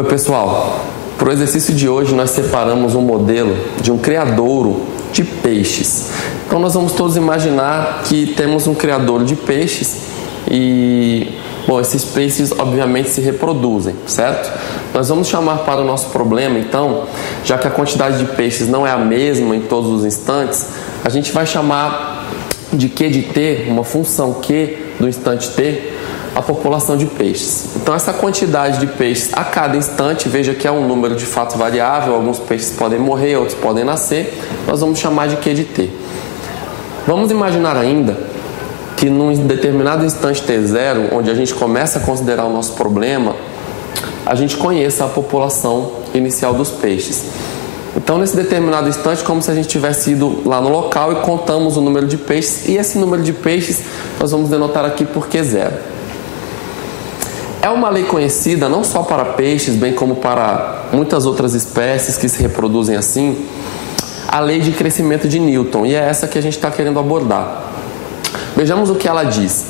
Oi pessoal, para o exercício de hoje nós separamos um modelo de um criadouro de peixes. Então nós vamos todos imaginar que temos um criadouro de peixes e, esses peixes obviamente se reproduzem, certo? Nós vamos chamar para o nosso problema, então, já que a quantidade de peixes não é a mesma em todos os instantes, a gente vai chamar de Q de T, uma função Q do instante T, a população de peixes. Então essa quantidade de peixes a cada instante, veja que é um número de fato variável, alguns peixes podem morrer, outros podem nascer, nós vamos chamar de Q de T. Vamos imaginar ainda que num determinado instante T0, onde a gente começa a considerar o nosso problema, a gente conheça a população inicial dos peixes. Então nesse determinado instante, como se a gente tivesse ido lá no local e contamos o número de peixes, e esse número de peixes nós vamos denotar aqui por Q0. É uma lei conhecida não só para peixes, bem como para muitas outras espécies que se reproduzem assim, a lei de crescimento de Newton, e é essa que a gente está querendo abordar. Vejamos o que ela diz.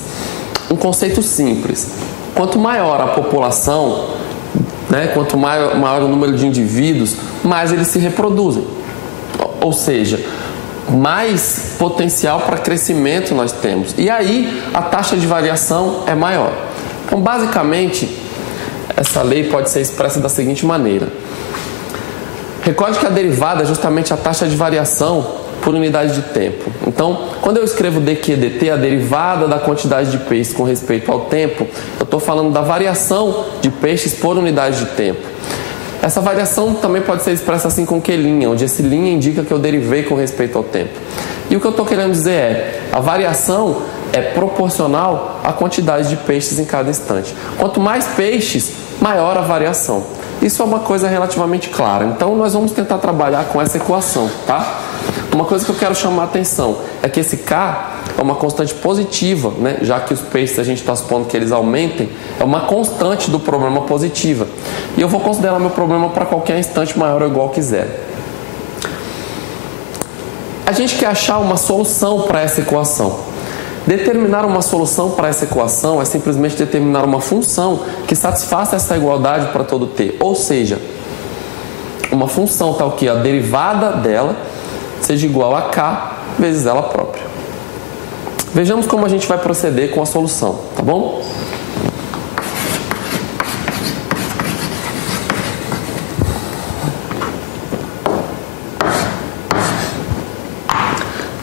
Um conceito simples. Quanto maior a população, quanto maior o número de indivíduos, mais eles se reproduzem. Ou seja, mais potencial para crescimento nós temos. E aí a taxa de variação é maior. Então, basicamente, essa lei pode ser expressa da seguinte maneira. Recorde que a derivada é justamente a taxa de variação por unidade de tempo. Então, quando eu escrevo dq dt, a derivada da quantidade de peixes com respeito ao tempo, eu estou falando da variação de peixes por unidade de tempo. Essa variação também pode ser expressa assim com Q', onde esse linha indica que eu derivei com respeito ao tempo. E o que eu estou querendo dizer é, a variação é proporcional à quantidade de peixes em cada instante. Quanto mais peixes, maior a variação. Isso é uma coisa relativamente clara. Então, nós vamos tentar trabalhar com essa equação, tá? Uma coisa que eu quero chamar a atenção é que esse K é uma constante positiva, já que os peixes a gente está supondo que eles aumentem, é uma constante do problema positiva. E eu vou considerar meu problema para qualquer instante maior ou igual que zero. A gente quer achar uma solução para essa equação. Determinar uma solução para essa equação é simplesmente determinar uma função que satisfaça essa igualdade para todo t. Ou seja, uma função tal que a derivada dela seja igual a k vezes ela própria. Vejamos como a gente vai proceder com a solução, tá bom?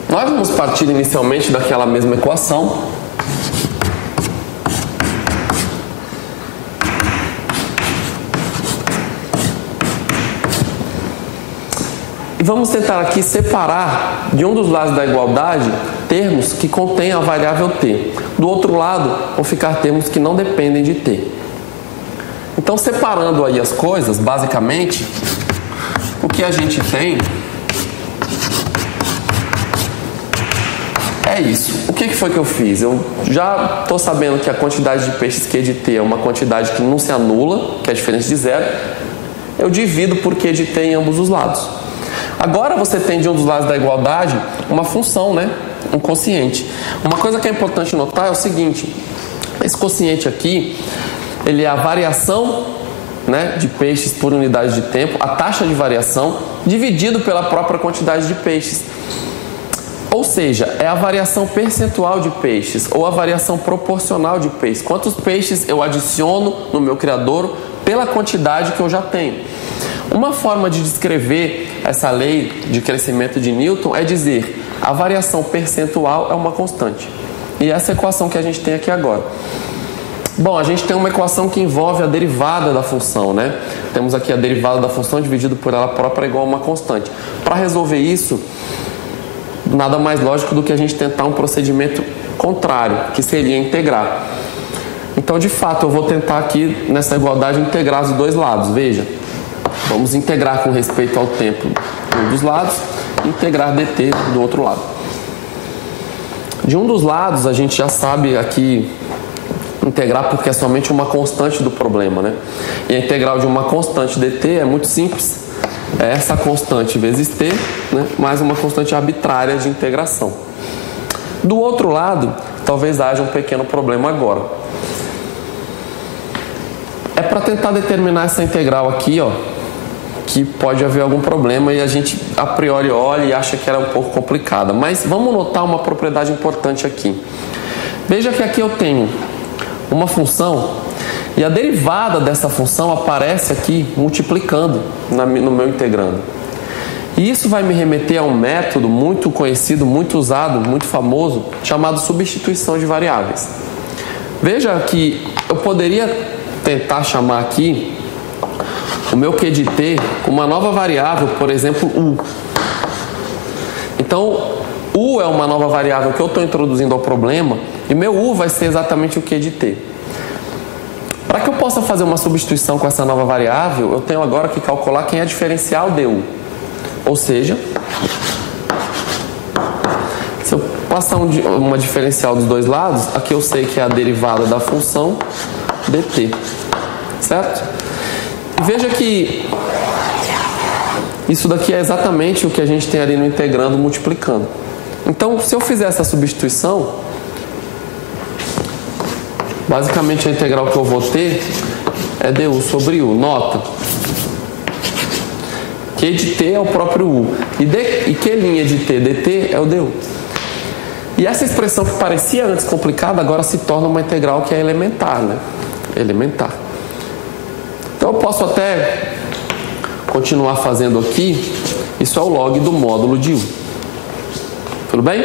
Nós vamos partir inicialmente daquela mesma equação. E vamos tentar aqui separar de um dos lados da igualdade termos que contêm a variável t. Do outro lado, vão ficar termos que não dependem de t. Então, separando aí as coisas, basicamente, o que a gente tem é isso. O que foi que eu fiz? Eu já estou sabendo que a quantidade de peixes Q de T é uma quantidade que não se anula, que é diferente de zero. Eu divido por Q de T em ambos os lados. Agora você tem de um dos lados da igualdade uma função, um quociente. Uma coisa que é importante notar é o seguinte. Esse quociente aqui, ele é a variação de peixes por unidade de tempo, a taxa de variação, dividido pela própria quantidade de peixes. Ou seja, é a variação percentual de peixes ou a variação proporcional de peixes. Quantos peixes eu adiciono no meu criadouro pela quantidade que eu já tenho. Uma forma de descrever essa lei de crescimento de Newton é dizer a variação percentual é uma constante. E essa é a equação que a gente tem aqui agora. Bom, a gente tem uma equação que envolve a derivada da função, Temos aqui a derivada da função dividido por ela própria igual a uma constante. Para resolver isso, nada mais lógico do que a gente tentar um procedimento contrário, que seria integrar. Então, de fato, eu vou tentar aqui, nessa igualdade, integrar os dois lados. Veja, vamos integrar com respeito ao tempo de um dos lados e integrar dt do outro lado. De um dos lados, a gente já sabe aqui integrar porque é somente uma constante do problema, E a integral de uma constante dt é muito simples. É essa constante vezes t, mais uma constante arbitrária de integração. Do outro lado, talvez haja um pequeno problema agora. é para tentar determinar essa integral aqui, ó, que pode haver algum problema e a gente a priori olha e acha que ela é um pouco complicada. Mas vamos notar uma propriedade importante aqui. Veja que aqui eu tenho uma função e a derivada dessa função aparece aqui multiplicando no meu integrando. E isso vai me remeter a um método muito conhecido, muito usado, muito famoso, chamado substituição de variáveis. Veja que eu poderia tentar chamar aqui o meu Q de t com uma nova variável, por exemplo, u. Então, u é uma nova variável que eu estou introduzindo ao problema e meu u vai ser exatamente o Q de t. Para que eu possa fazer uma substituição com essa nova variável, eu tenho agora que calcular quem é diferencial de u. Ou seja, se eu passar uma diferencial dos dois lados, aqui eu sei que é a derivada da função dt, certo? E veja que isso daqui é exatamente o que a gente tem ali no integrando multiplicando. Então, se eu fizer essa substituição, basicamente a integral que eu vou ter é du sobre u. Nota, Q de t é o próprio u. E Q' de t, dt, é o du. E essa expressão que parecia antes complicada, agora se torna uma integral que é elementar, né? Elementar. Então eu posso até continuar fazendo aqui. Isso é o log do módulo de u. Tudo bem?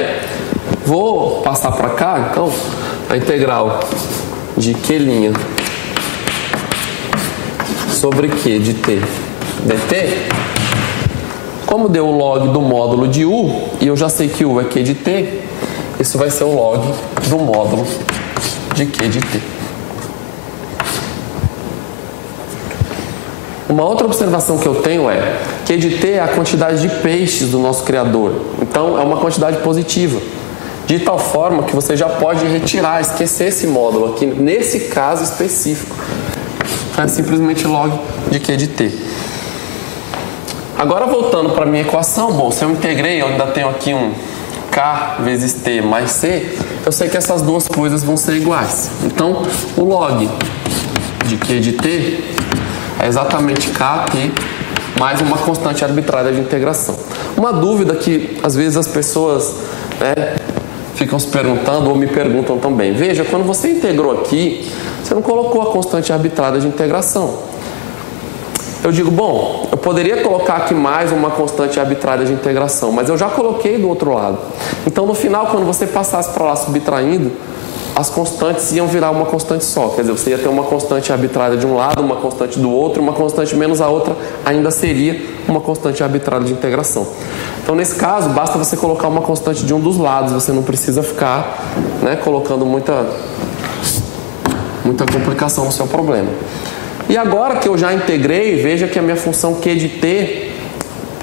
Vou passar para cá, então, a integral de Q' sobre Q de t dt. Como deu o log do módulo de u, e eu já sei que u é Q de t, isso vai ser o log do módulo de Q de t. Uma outra observação que eu tenho é Q de t é a quantidade de peixes do nosso criador. Então, é uma quantidade positiva. De tal forma que você já pode retirar, esquecer esse módulo aqui, nesse caso específico. É simplesmente log de Q de t. Agora, voltando para a minha equação, bom, se eu integrei, eu ainda tenho aqui um k vezes t mais c, eu sei que essas duas coisas vão ser iguais. Então, o log de Q de t é exatamente kt mais uma constante arbitrária de integração. Uma dúvida que às vezes as pessoas, né, ficam se perguntando ou me perguntam também. Veja, quando você integrou aqui, você não colocou a constante arbitrária de integração. Eu digo, bom, eu poderia colocar aqui mais uma constante arbitrária de integração, mas eu já coloquei do outro lado. Então, no final, quando você passasse para lá subtraindo, as constantes iam virar uma constante só. Quer dizer, você ia ter uma constante arbitrária de um lado, uma constante do outro, uma constante menos a outra, ainda seria uma constante arbitrária de integração. Então, nesse caso, basta você colocar uma constante de um dos lados, você não precisa ficar, né, colocando muita complicação no seu problema. E agora que eu já integrei, veja que a minha função Q de t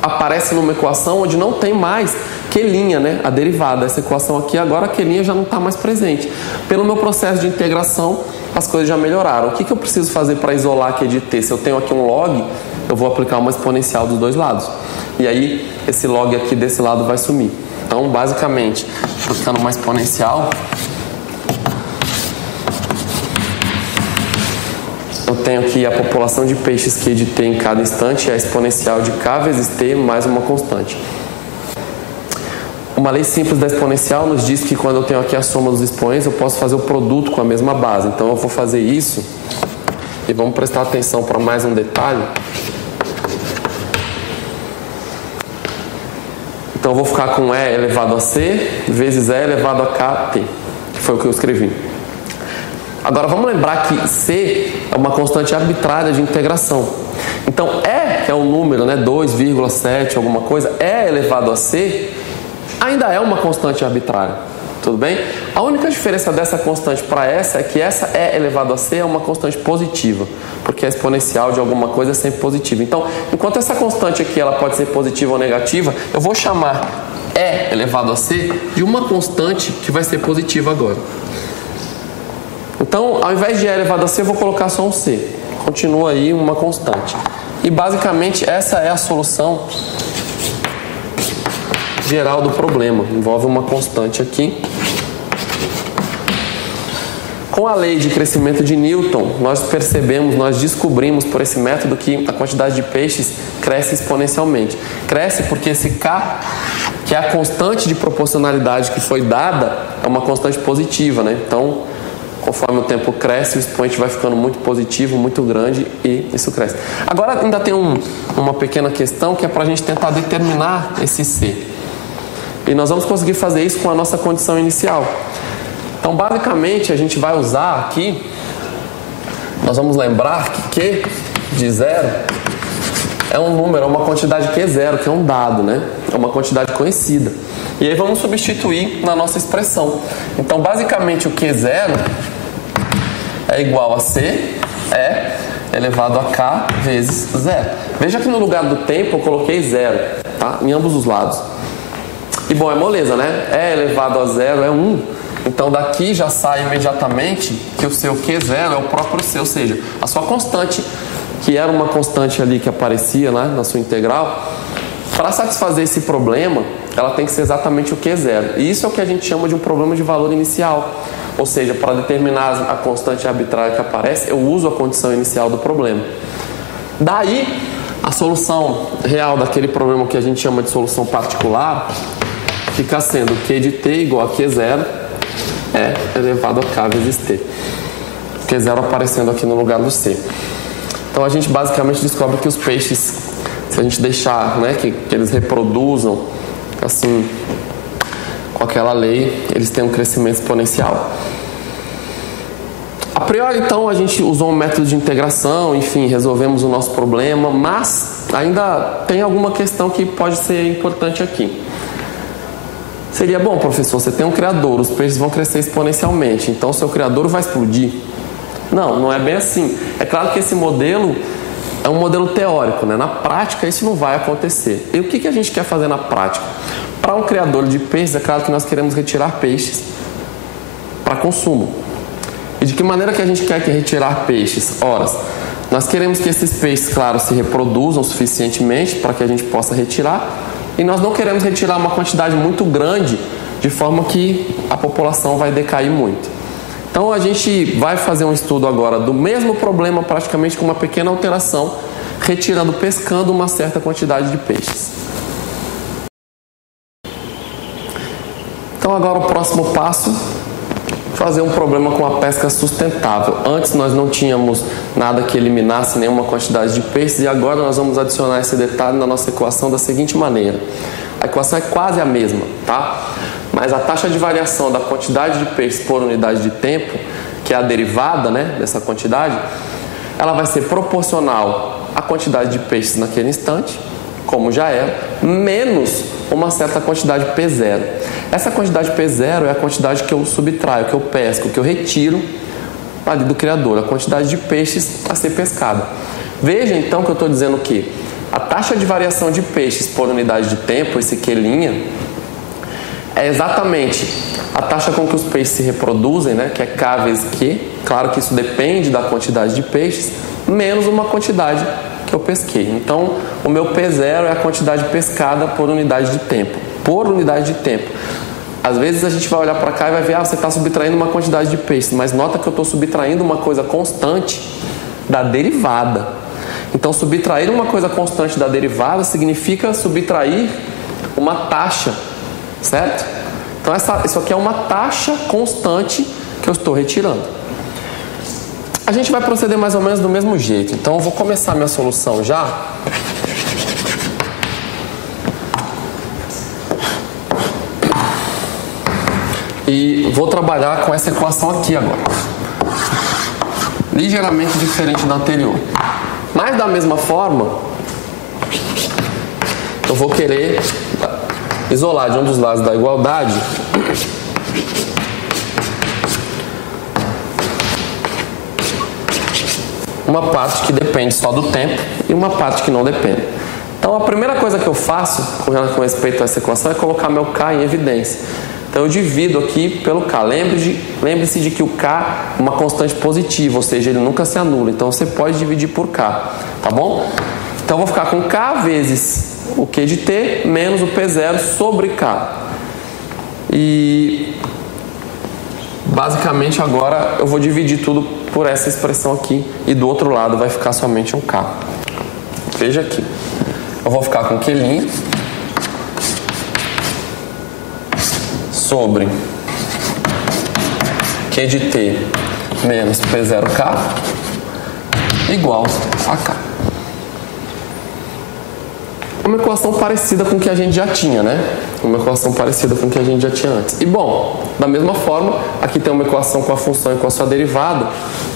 aparece numa equação onde não tem mais Q', né? A derivada. Essa equação aqui, agora a Q' já não está mais presente. Pelo meu processo de integração, as coisas já melhoraram. O que eu preciso fazer para isolar Q de t? Se eu tenho aqui um log, eu vou aplicar uma exponencial dos dois lados. E aí, esse log aqui desse lado vai sumir. Então, basicamente, aplicando uma exponencial, eu tenho aqui a população de peixes Q de t em cada instante, é a exponencial de k vezes t mais uma constante. Uma lei simples da exponencial nos diz que quando eu tenho aqui a soma dos expoentes, eu posso fazer o produto com a mesma base. Então eu vou fazer isso e vamos prestar atenção para mais um detalhe. Então eu vou ficar com E elevado a C vezes E elevado a KT, que foi o que eu escrevi. Agora vamos lembrar que C é uma constante arbitrária de integração. Então E, que é um número, né, 2,7 alguma coisa, E elevado a C ainda é uma constante arbitrária. Tudo bem? A única diferença dessa constante para essa é que essa E elevado a C é uma constante positiva, porque a exponencial de alguma coisa é sempre positiva. Então, enquanto essa constante aqui ela pode ser positiva ou negativa, eu vou chamar E elevado a C de uma constante que vai ser positiva agora. Então, ao invés de E elevado a C, eu vou colocar só um C. Continua aí uma constante. E basicamente essa é a solução geral do problema. Envolve uma constante aqui. Com a lei de crescimento de Newton, nós descobrimos por esse método que a quantidade de peixes cresce exponencialmente. Cresce porque esse K, que é a constante de proporcionalidade que foi dada, é uma constante positiva, né? Então, conforme o tempo cresce, o expoente vai ficando muito positivo, muito grande, e isso cresce. Agora ainda tem uma pequena questão que é para a gente tentar determinar esse C. E nós vamos conseguir fazer isso com a nossa condição inicial. Então, basicamente, a gente vai usar aqui, nós vamos lembrar que Q de 0 é um número, é uma quantidade Q0, que é um dado, né? É uma quantidade conhecida. E aí vamos substituir na nossa expressão. Então, basicamente, o Q0 é igual a C elevado a K vezes 0. Veja que no lugar do tempo eu coloquei 0, tá? Em ambos os lados. E bom, é moleza, né? E elevado a 0 é 1. Então daqui já sai imediatamente que o seu Q0 é o próprio C, ou seja, a sua constante, que era uma constante ali que aparecia, né, na sua integral, para satisfazer esse problema, ela tem que ser exatamente o Q0. E isso é o que a gente chama de um problema de valor inicial. Ou seja, para determinar a constante arbitrária que aparece, eu uso a condição inicial do problema. Daí, a solução real daquele problema que a gente chama de solução particular fica sendo Q de t igual a Q0 elevado a K vezes t. Q0 aparecendo aqui no lugar do C. Então a gente basicamente descobre que os peixes, se a gente deixar, né, que eles reproduzam assim, com aquela lei, eles têm um crescimento exponencial. A priori, então, a gente usou um método de integração, enfim, resolvemos o nosso problema, mas ainda tem alguma questão que pode ser importante aqui. Seria bom, professor, você tem um criadouro, os peixes vão crescer exponencialmente, então o seu criadouro vai explodir. Não é bem assim. É claro que esse modelo é um modelo teórico, né? Na prática isso não vai acontecer. E o que a gente quer fazer na prática? Para um criador de peixes, é claro que nós queremos retirar peixes para consumo. E de que maneira que a gente quer retirar peixes? Ora, nós queremos que esses peixes, claro, se reproduzam suficientemente para que a gente possa retirar. E nós não queremos retirar uma quantidade muito grande, de forma que a população vai decair muito. Então a gente vai fazer um estudo agora do mesmo problema, praticamente com uma pequena alteração, pescando uma certa quantidade de peixes. Então agora o próximo passo, fazer um problema com a pesca sustentável. Antes nós não tínhamos nada que eliminasse nenhuma quantidade de peixes e agora nós vamos adicionar esse detalhe na nossa equação da seguinte maneira. A equação é quase a mesma, tá? Mas a taxa de variação da quantidade de peixes por unidade de tempo, que é a derivada, né, dessa quantidade, ela vai ser proporcional à quantidade de peixes naquele instante, como já era, menos uma certa quantidade P0. Essa quantidade P0 é a quantidade que eu subtraio, que eu pesco, que eu retiro ali do criador, a quantidade de peixes a ser pescada. Veja então que eu estou dizendo que a taxa de variação de peixes por unidade de tempo, esse Q', é exatamente a taxa com que os peixes se reproduzem, né, que é K vezes Q. Claro que isso depende da quantidade de peixes, menos uma quantidade que eu pesquei. Então, o meu P0 é a quantidade pescada por unidade de tempo. Por unidade de tempo. Às vezes a gente vai olhar para cá e vai ver, você está subtraindo uma quantidade de peixes, mas nota que eu estou subtraindo uma coisa constante da derivada. Então, subtrair uma coisa constante da derivada significa subtrair uma taxa, certo? Então, isso aqui é uma taxa constante que eu estou retirando. A gente vai proceder mais ou menos do mesmo jeito. Então, eu vou começar minha solução já. E vou trabalhar com essa equação aqui agora. Ligeiramente diferente da anterior. Mas da mesma forma, eu vou querer isolar de um dos lados da igualdade uma parte que depende só do tempo e uma parte que não depende. Então a primeira coisa que eu faço com respeito a essa equação é colocar meu K em evidência. Então eu divido aqui pelo K. Lembre-se de que o K é uma constante positiva, ou seja, ele nunca se anula. Então você pode dividir por K, tá bom? Então eu vou ficar com K vezes o Q de T menos o P0 sobre K. E basicamente agora eu vou dividir tudo por essa expressão aqui e do outro lado vai ficar somente um K. Veja aqui, eu vou ficar com Q' sobre Q de T menos P0K igual a K. Uma equação parecida com o que a gente já tinha, né? Uma equação parecida com o que a gente já tinha antes. E bom, da mesma forma, aqui tem uma equação com a função e com a sua derivada.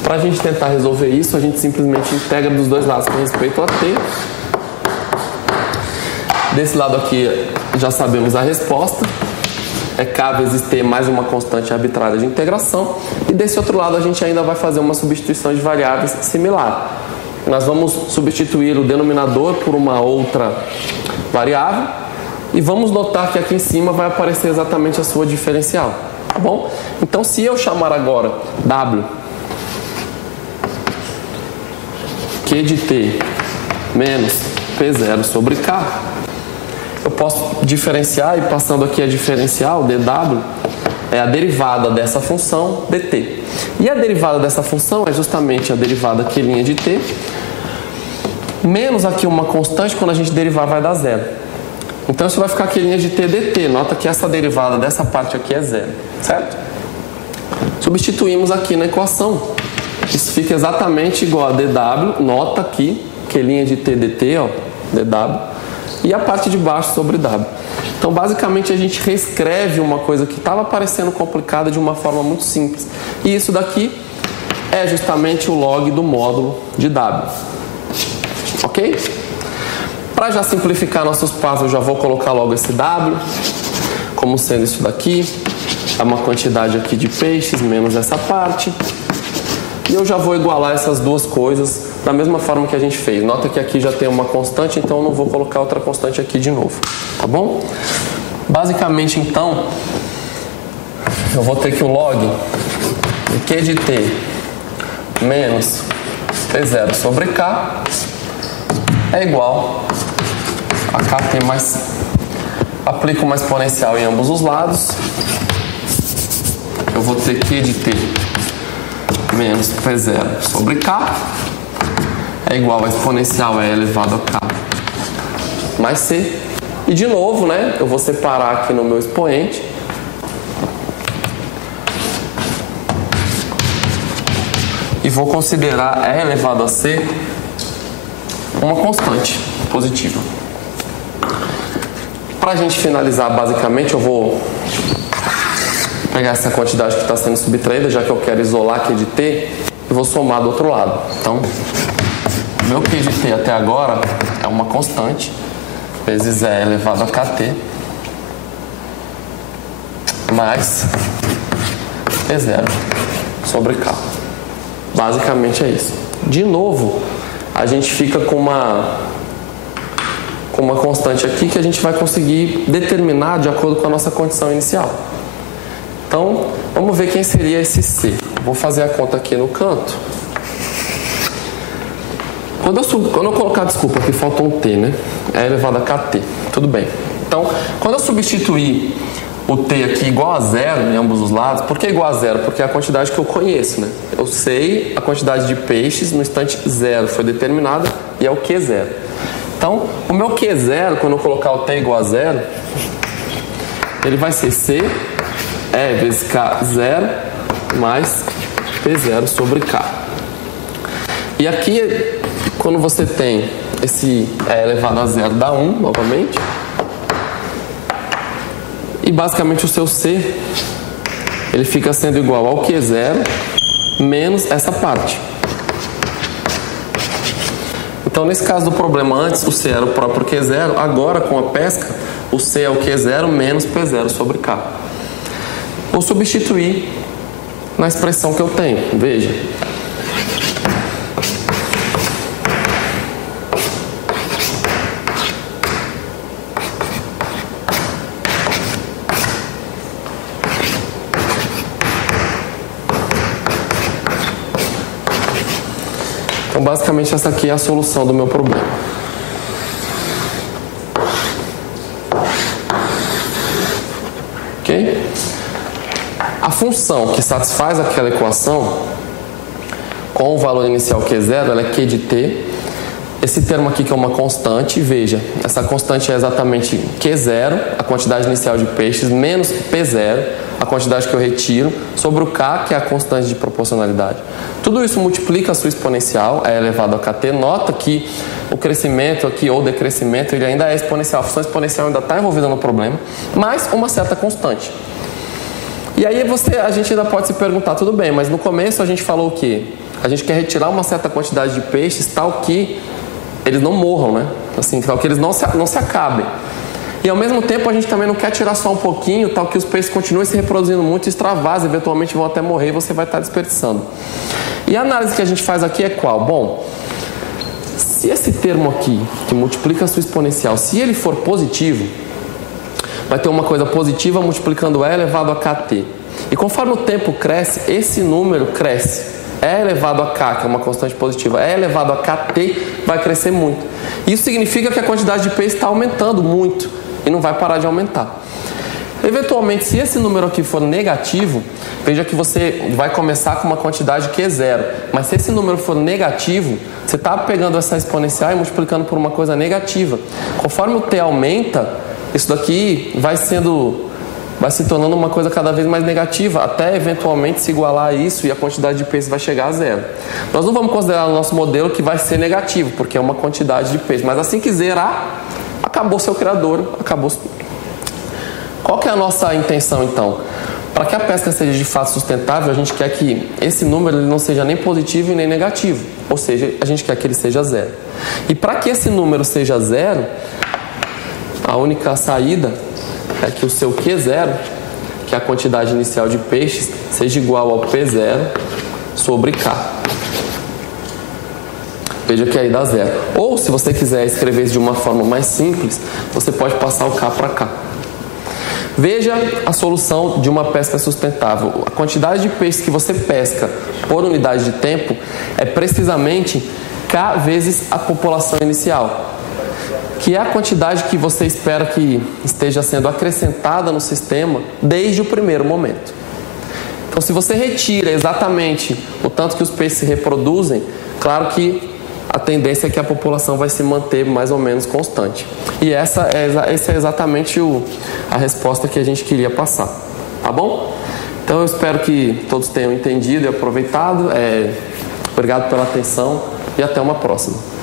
Para a gente tentar resolver isso, a gente simplesmente integra dos dois lados com respeito a t. Desse lado aqui já sabemos a resposta. É k vezes t mais uma constante arbitrária de integração. E desse outro lado a gente ainda vai fazer uma substituição de variáveis similar. Nós vamos substituir o denominador por uma outra variável e vamos notar que aqui em cima vai aparecer exatamente a sua diferencial, tá bom? Então, se eu chamar agora W Q de T menos P0 sobre K, eu posso diferenciar e passando aqui a diferencial, dW, é a derivada dessa função dt. E a derivada dessa função é justamente a derivada Q' de t, menos aqui uma constante, quando a gente derivar vai dar zero. Então isso vai ficar Q' de t dt. Nota que essa derivada dessa parte aqui é zero, certo? Substituímos aqui na equação. Isso fica exatamente igual a dw, nota aqui, Q' de t dt, ó, dw, e a parte de baixo sobre w. Então, basicamente, a gente reescreve uma coisa que estava parecendo complicada de uma forma muito simples. E isso daqui é justamente o log do módulo de W. Ok? Para já simplificar nossos passos, eu já vou colocar logo esse W como sendo isso daqui. É uma quantidade aqui de peixes menos essa parte. E eu já vou igualar essas duas coisas da mesma forma que a gente fez. Nota que aqui já tem uma constante, então eu não vou colocar outra constante aqui de novo. Tá bom? Basicamente, então, eu vou ter que o log de Q de T menos P0 sobre K é igual a KT mais... Aplico uma exponencial em ambos os lados. Eu vou ter Q de T menos P0 sobre K é igual a exponencial E elevado a K mais C. E de novo, né, eu vou separar aqui no meu expoente. E vou considerar E elevado a C uma constante positiva. Para a gente finalizar, basicamente, eu vou pegar essa quantidade que está sendo subtraída, já que eu quero isolar Q de T, e vou somar do outro lado. Então, meu Q de T até agora é uma constante, vezes E elevado a KT, mais P0 sobre K. Basicamente é isso. De novo, a gente fica com uma constante aqui que a gente vai conseguir determinar de acordo com a nossa condição inicial. Então, vamos ver quem seria esse C. Vou fazer a conta aqui no canto. Quando eu colocar, desculpa, aqui falta um T, né? É elevado a KT. Tudo bem. Então, quando eu substituir o T aqui igual a zero em ambos os lados, por que igual a zero? Porque é a quantidade que eu conheço, né? Eu sei a quantidade de peixes no instante zero foi determinada e é o Q0. Então, o meu Q0, quando eu colocar o T igual a zero, ele vai ser C E vezes K0 mais P0 sobre K. E aqui, quando você tem esse E elevado a zero, dá 1 novamente. E basicamente o seu C, ele fica sendo igual ao Q0 menos essa parte. Então, nesse caso do problema antes, o C era o próprio Q0. Agora, com a pesca, o C é o Q0 menos P0 sobre K. Vou substituir na expressão que eu tenho. Veja. Então, basicamente, essa aqui é a solução do meu problema. Ok? A função que satisfaz aquela equação com o valor inicial Q0, ela é Q de T. Esse termo aqui que é uma constante, veja, essa constante é exatamente Q0, a quantidade inicial de peixes, menos P0, a quantidade que eu retiro, sobre o K, que é a constante de proporcionalidade. Tudo isso multiplica a sua exponencial, é elevado a KT. Nota que o crescimento aqui, ou decrescimento, ele ainda é exponencial. A função exponencial ainda está envolvida no problema, mas uma certa constante. E aí a gente ainda pode se perguntar, tudo bem, mas no começo a gente falou o quê? A gente quer retirar uma certa quantidade de peixes, tal que eles não morram, né? Assim, tal que eles não se acabem. E ao mesmo tempo a gente também não quer tirar só um pouquinho, tal que os peixes continuem se reproduzindo muito e extravasem, eventualmente vão até morrer e você vai estar desperdiçando. E a análise que a gente faz aqui é qual? Bom, se esse termo aqui, que multiplica a sua exponencial, se ele for positivo, vai ter uma coisa positiva multiplicando E elevado a KT. E conforme o tempo cresce, esse número cresce. E elevado a K, que é uma constante positiva, E elevado a KT vai crescer muito. Isso significa que a quantidade de peixe está aumentando muito e não vai parar de aumentar. Eventualmente, se esse número aqui for negativo, veja que você vai começar com uma quantidade Q0. Mas se esse número for negativo, você está pegando essa exponencial e multiplicando por uma coisa negativa. Conforme o T aumenta, isso daqui vai se tornando uma coisa cada vez mais negativa, até eventualmente se igualar a isso e a quantidade de peixe vai chegar a zero. Nós não vamos considerar o nosso modelo que vai ser negativo, porque é uma quantidade de peixe. Mas assim que zerar, acabou seu criador, acabou. Qual que é a nossa intenção então? Para que a pesca seja de fato sustentável, a gente quer que esse número ele não seja nem positivo e nem negativo. Ou seja, a gente quer que ele seja zero. E para que esse número seja zero, a única saída é que o seu Q0, que é a quantidade inicial de peixes, seja igual ao P0 sobre K. Veja que aí dá zero. Ou, se você quiser escrever isso de uma forma mais simples, você pode passar o K para cá. Veja a solução de uma pesca sustentável. A quantidade de peixes que você pesca por unidade de tempo é precisamente K vezes a população inicial, que é a quantidade que você espera que esteja sendo acrescentada no sistema desde o primeiro momento. Então, se você retira exatamente o tanto que os peixes se reproduzem, claro que a tendência é que a população vai se manter mais ou menos constante. E essa é exatamente a resposta que a gente queria passar. Tá bom? Então, eu espero que todos tenham entendido e aproveitado. Obrigado pela atenção e até uma próxima.